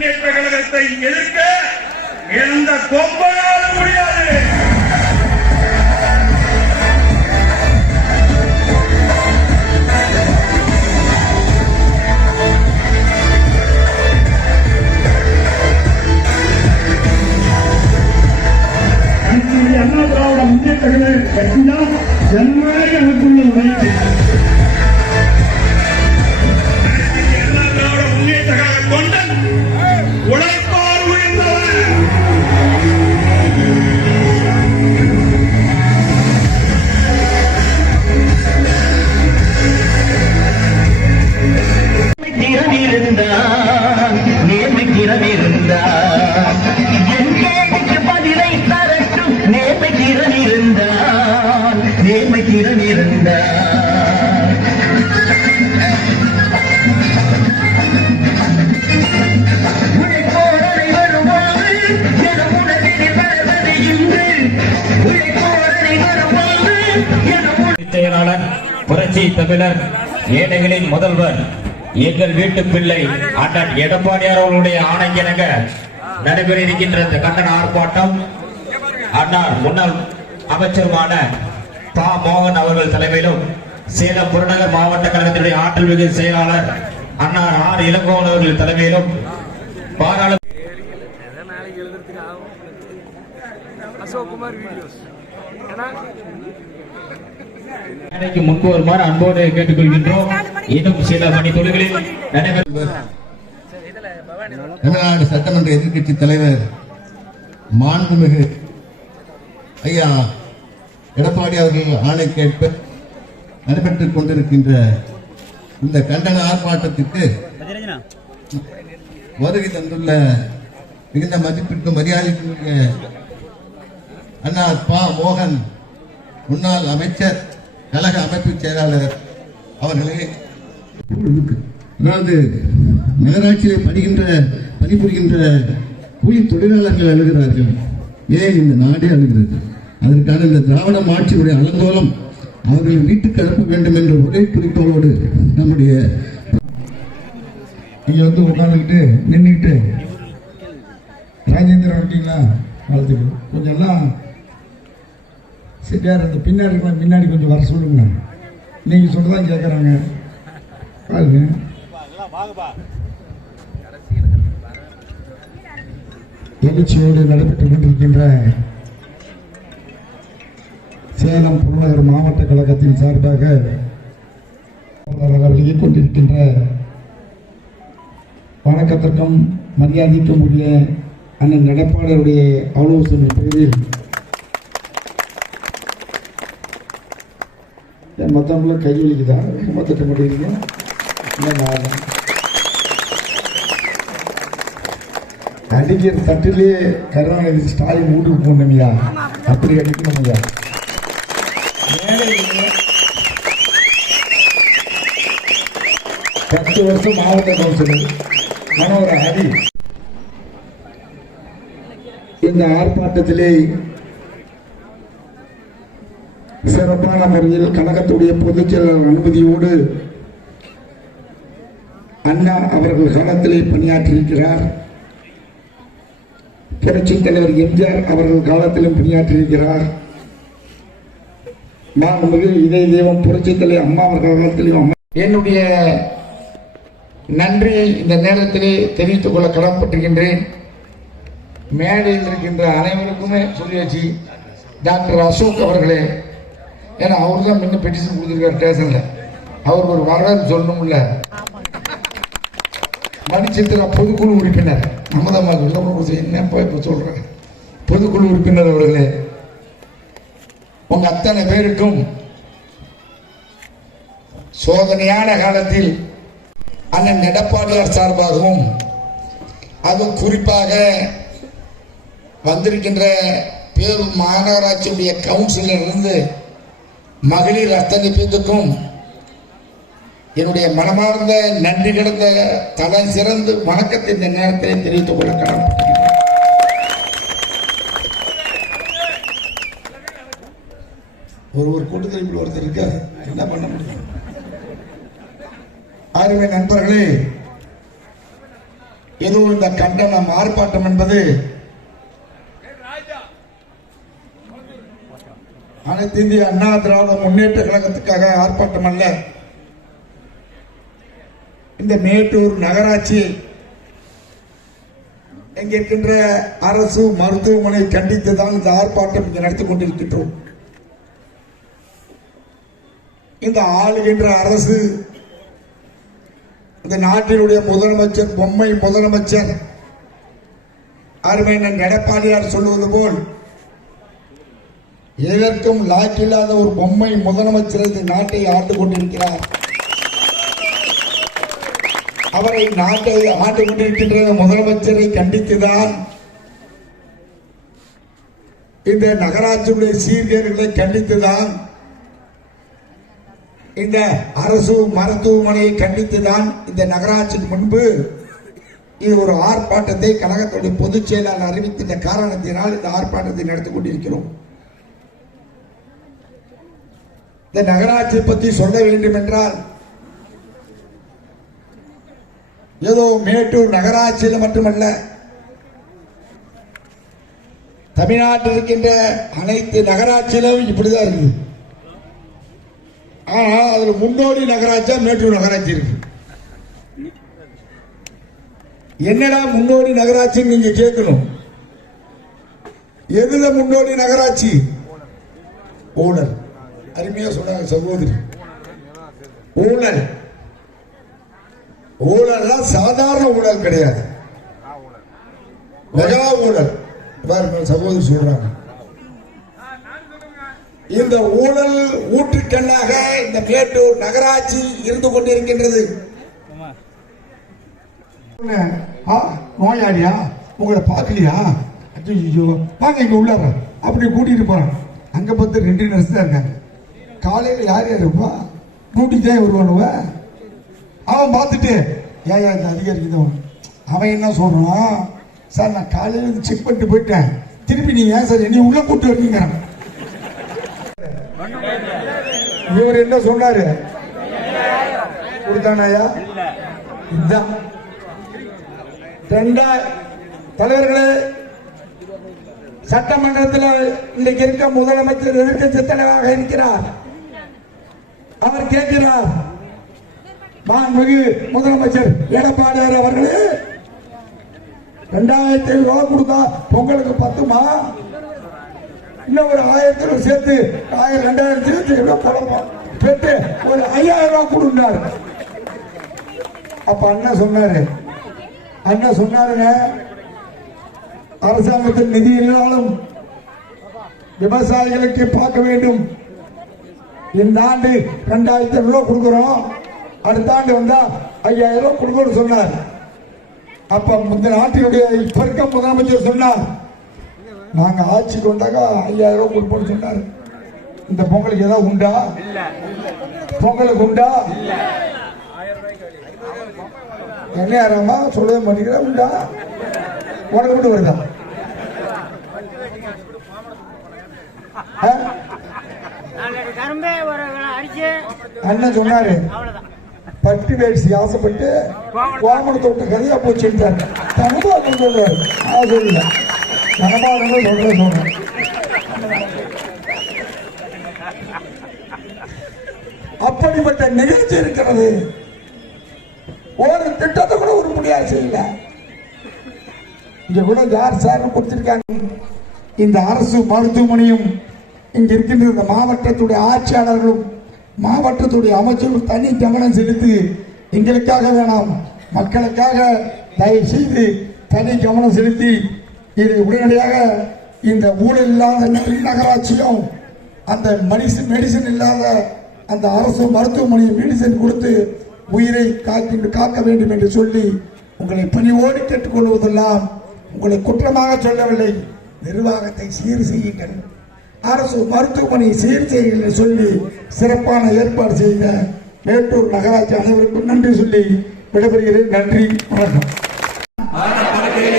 முன்னேற்ற கழகத்தை எதிர்க்க எந்த கொம்பனாலும் முடியாது. அண்ணா திராவிட முன்னேற்ற கழக கட்சி தான் ஜனநாயக எனக்குள்ள உழைப்பு பேச்சாளர் புரட்சி தமிழர் ஏழைகளின் முதல்வர் எங்கள் வீட்டு பிள்ளை அண்ணன் எடப்பாடியார் அவர்களுடைய ஆணைக்கிணங்க நடைபெற இருக்கின்ற இந்த கண்டன ஆர்ப்பாட்டம் அன்னார் முன்னாள் அமைச்சருமான பா. மோகன் அவர்கள் தலைமையிலும் சேலம் புறநகர் மாவட்ட கழகத்தினுடைய ஆற்றல் மிகு செயலாளர் அன்னார் ஆர். இளங்கோவன் அவர்கள் தலைமையிலும் பாராளுமன்ற அசோக்குமார் வீடியோஸ். ஏன்னா மேடைக்கு முன்பு வருமாறு அன்போடு கேட்டுக்கொள்கின்றோம். இன்னும் சில மணி துளிகளில் தமிழ்நாடு சட்டமன்ற எதிர்கட்சி தலைவர் மாண்புமிகு ஐயா எடப்பாடி அவர்கள் ஆணைக்கேற்ப நடைபெற்றுக் கொண்டிருக்கின்ற இந்த கண்டன ஆர்ப்பாட்டத்திற்கு வருகை தந்துள்ள மிகுந்த மதிப்பிற்கும் மரியாதைக்குரிய அண்ணா பா மோகன் முன்னாள் அமைச்சர் கழக அமைப்பு செயலாளர் அவர்களே. அதாவது நகராட்சியில் படிக்கின்ற பணிபுரிகின்ற கூலி தொழிலாளர்கள் அழுகிறார்கள். ஏன் இந்த நாடே அழுகிறது? அதற்கான இந்த திராவிட ஆட்சியுடைய அலங்கோலம் அவர்கள் வீட்டுக்கு அனுப்ப வேண்டும் என்ற ஒரே குறிக்கோளோடு நம்முடைய இங்கே வந்து உட்காந்துக்கிட்டு நின்றுக்கிட்டு ராஜேந்திரன் வந்துட்டீங்களா வாழ்த்துக்கள். கொஞ்சம் எல்லாம் சரியார் அந்த பின்னாடி இருக்கலாம் முன்னாடி கொஞ்சம் வர சொல்லுங்க. நீங்க சொல்றதான் கேட்குறாங்க பாருங்க. எழுச்சியோடு நடைபெற்றுக் கொண்டிருக்கின்ற சேலம் புறநகர் மாவட்ட கழகத்தின் சார்பாக வெளியிட்டுக் கொண்டிருக்கின்ற வணக்கத்திற்கும் மரியாதைக்கும் உரிய அண்ணன் நடப்பாளருடைய ஆலோசனை பேரில் ஏன் மற்றவங்கள கை வலிக்குதா? வேகமாக தட்ட மாட்டேங்கிறீங்க நான் அடிக்கிற தட்டிலே கருணாநிதி ஸ்டாலின் வீட்டுக்கு போனோம்யா அப்படி அடிக்கணும்யா மேடையிலே பத்து வருஷம் மாவட்ட கவுன்சிலர். மனோர ஹரி இந்த ஆர்ப்பாட்டத்திலே சிறப்பான முறையில் கழகத்துடைய பொதுச் செயலாளர் அனுமதியோடு அண்ணா அவர்கள் காலத்திலே பணியாற்றியிருக்கிறார். புரட்சித் தலைவர் எம்ஜிஆர் அவர்கள் காலத்திலும் பணியாற்றியிருக்கிறார். மாண்புமிகு இதய தெய்வம் புரட்சித் தலைவர் அம்மா அவர்கள் காலத்திலும் அம்மா என்னுடைய நன்றியை இந்த நேரத்திலே தெரிவித்துக் கொள்ள கடமைப்பட்டிருக்கின்றேன். மேடையில் இருக்கின்ற அனைவருக்குமே சொல்லியாச்சு டாக்டர் அசோக் அவர்களே ஏன்னா அவர் தான் முன்ன பெட்டிஷன் கொடுத்துருக்காரு ஸ்டேஷன்ல. அவர் ஒரு வரலாறு சொல்லணும்ல. மணிச்சித்திரா பொதுக்குழு உறுப்பினர். நமதம்மா சொல்ல என்னப்பா இப்ப சொல்றேன் பொதுக்குழு உறுப்பினர் அவர்களே உங்க அத்தனை பேருக்கும் சோதனையான காலத்தில் அண்ணன் எடப்பாடியார் சார்பாகவும் அது குறிப்பாக வந்திருக்கின்ற பேரூர் மாநகராட்சியுடைய கவுன்சிலர் இருந்து மகளிர் அத்தனை பேத்துக்கும் என்னுடைய மனமார்ந்த நன்றி கிடந்த தலை சிறந்து வணக்கத்தை இந்த நேரத்தில் தெரிவித்துக் கொள்ள கடமைப்பட்டிருக்கிறேன். ஒரு ஒரு கூட்டத்தில் இப்படி ஒருத்தர் இருக்க என்ன பண்ண முடியும்? அருமை நண்பர்களே ஏதோ இந்த கண்டனம் ஆர்ப்பாட்டம் என்பது அனைத்து இந்திய அண்ணா திராவிட முன்னேற்ற கழகத்துக்காக ஆர்ப்பாட்டம் அல்ல. இந்த மேட்டூர் நகராட்சி இங்க இருக்கின்ற அரசு மருத்துவமனை கண்டித்து தான் இந்த ஆர்ப்பாட்டம் இங்கே நடத்தி கொண்டிருக்கின்றோம். இந்த ஆளுகின்ற அரசு இந்த நாட்டினுடைய முதலமைச்சர் பொம்மை முதலமைச்சர் அருமையன் எடப்பாடியார் சொல்லுவது போல் எதற்கும் லாக்கில்லாத ஒரு பொம்மை முதலமைச்சர் இந்த நாட்டை ஆண்டு கொண்டிருக்கிறார். அவரை நாட்டை ஆண்டு கொண்டிருக்கின்ற முதலமைச்சரை கண்டித்துதான் இந்த நகராட்சியுடைய சீர்கேடுகளை கண்டித்துதான் இந்த அரசு மருத்துவமனையை கண்டித்துதான் இந்த நகராட்சிக்கு முன்பு இது ஒரு ஆர்ப்பாட்டத்தை கழகத்துடைய பொதுச் செயலாளர் அறிவித்த காரணத்தினால் இந்த ஆர்ப்பாட்டத்தை நடத்தி கொண்டிருக்கிறோம். இந்த நகராட்சியை பற்றி சொல்ல வேண்டும் என்றால் ஏதோ மேட்டூர் நகராட்சியில் மட்டுமல்ல தமிழ்நாட்டில் இருக்கின்ற அனைத்து நகராட்சியிலும் இப்படிதான் இருக்குது ஆனால் அதுல முன்னோடி நகராட்சியா மேட்டூர் நகராட்சி இருக்கு. என்னடா முன்னோடி நகராட்சின்னு நீங்க கேட்கணும்? எதுல முன்னோடி நகராட்சி? ஓனர் அருமையா சொன்னாங்க சகோதரி. ஊழல். ஊழல்லாம் சாதாரண ஊழல் கிடையாது. மெகா ஊழல். பாருங்க சகோதரி சொல்றாங்க. இந்த ஊழல் ஊற்றுக்கண்ணாக இந்த மேட்டூர் நகராட்சி இருந்து கொண்டிருக்கின்றது. ஆ, நோயாளியா? உங்களை பார்க்கலையா? ஐயோ வாங்க இங்க உள்ளார. அப்படி கூட்டிட்டு போறான் அங்க பார்த்து ரெண்டு நர்ஸ் தான் இருக்காங்க. காலையில் யார் யார் இருப்பா? டியூட்டி தான் வருவானுவ. அவன் பார்த்துட்டு ஏன் இந்த அதிகாரிக்கு அவன் என்ன சொல்றான்? சார் நான் காலையில இருந்து செக் பண்ணிட்டு போயிட்டேன். திருப்பி நீங்கள் ஏன் சார் என்னை உள்ள கூட்டு வரீங்கிறான் இவர் என்ன சொன்னாரு? கொடுத்தானாயா? இதுதான் ரெண்டா தலைவர்களே சட்டமன்றத்தில் இன்றைக்கு இருக்க முதலமைச்சர் எதிர்க்கட்சி தலைவராக இருக்கிறார். அவர் கேட்கிறார். மாண்புமிகு முதலமைச்சர் எடப்பாடியார் அவர்களே ரெண்டாயிரத்தி ஐநூறு ரூபாய் கொடுத்தா பொங்கலுக்கு பத்துமா? இன்னும் ஒரு ஆயிரத்தி ரூபாய் சேர்த்து ஆயிரம் ரெண்டாயிரத்தி இருபத்தி ரூபாய் குழப்பம் பெற்று ஒரு ஐயாயிரம் ரூபாய் கொடுந்தாரு அப்ப அண்ணன் சொன்னாரு. அண்ணன் சொன்னாருங்க அரசாங்கத்தின் நிதி இல்லாலும் விவசாயிகளுக்கு பார்க்க வேண்டும். இந்த ஆண்டு ரெண்டாயிரத்தி ரூபாய் கொடுக்குறோம். அடுத்த ஆண்டு வந்தா ஐயாயிரம் ரூபாய் கொடுக்கணும்னு சொன்னார். அப்ப இந்த நாட்டினுடைய இப்ப இருக்க முதலமைச்சர் சொன்னார். நாங்க ஆட்சிக்கு வந்தாக்கா ஐயாயிரம் ரூபாய் கொடுப்போம்னு சொன்னார். இந்த பொங்கலுக்கு ஏதாவது உண்டா? பொங்கலுக்கு உண்டா? என்ன ஆறாமா சொல்லவே மாட்டேங்கிற உண்டா? உனக்கு மட்டும் வருதா? அண்ணன் சொன்னாரு. பட்டு வேடிசி ஆசைப்பட்டு விட்டு கதையா போச்சுட்டாரு தனபாலம் சொல்றாரு. நான் சொல்லல தனபாலம் சொல்ற சொல்றேன் அப்படிப்பட்ட நிகழ்ச்சி இருக்கிறது. ஒரு திட்டத்தை கூட உருப்படியா செய்யல. இங்க கூட யார் சார் கொடுத்திருக்காங்க. இந்த அரசு மருத்துவமனையும் இங்கு இருக்கின்ற இந்த மாவட்டத்துடைய ஆட்சியாளர்களும் மாவட்டத்துடைய அமைச்சரும் தனி கவனம் செலுத்தி எங்களுக்காக வேணாம் மக்களுக்காக தயவு செய்து தனி கவனம் செலுத்தி இதை உடனடியாக இந்த ஊழல் இல்லாத நகராட்சியும் அந்த மெடிசன் மெடிசன் இல்லாத அந்த அரசு மருத்துவமனையை மெடிசன் கொடுத்து உயிரை காக்கின்ற காக்க வேண்டும் என்று சொல்லி உங்களை பணிவோடு கேட்டுக்கொள்வதெல்லாம் உங்களை குற்றமாக சொல்லவில்லை. நிர்வாகத்தை சீர் செய்யுங்கள். அரசு மருத்துவமனை சீர் செய்யுங்கள் என்று சொல்லி சிறப்பான ஏற்பாடு செய்த மேட்டூர் நகராட்சி அனைவருக்கும் நன்றி சொல்லி விடைபெறுகிறேன். நன்றி வணக்கம். மரண படுக்கையில்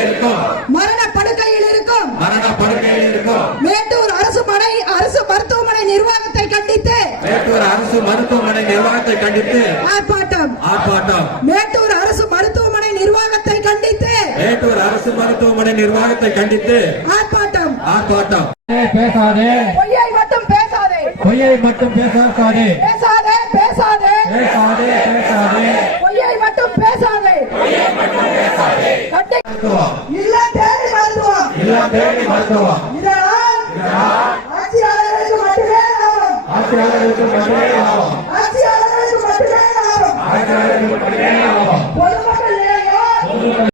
இருக்கும். மரண படுக்கையில் இருக்கும். மேட்டூர் அரசு மனை அரசு மருத்துவமனை நிர்வாகத்தை கண்டித்து. மேட்டூர் அரசு மருத்துவமனை நிர்வாகத்தை கண்டித்து. ஆர்ப்பாட்டம். ஆர்ப்பாட்டம். மேட்டூர் அரசு மருத்துவமனை நிர்வாகத்தை கண்டித்து. மருத்துவமனை நிர்வாகத்தை கண்டித்து. ஆர்ப்பாட்டம். ஆர்ப்பாட்டம். பேசாதே. பொய்யை மட்டும் பேசாதே. பொய்யை மட்டும் பேசாதே.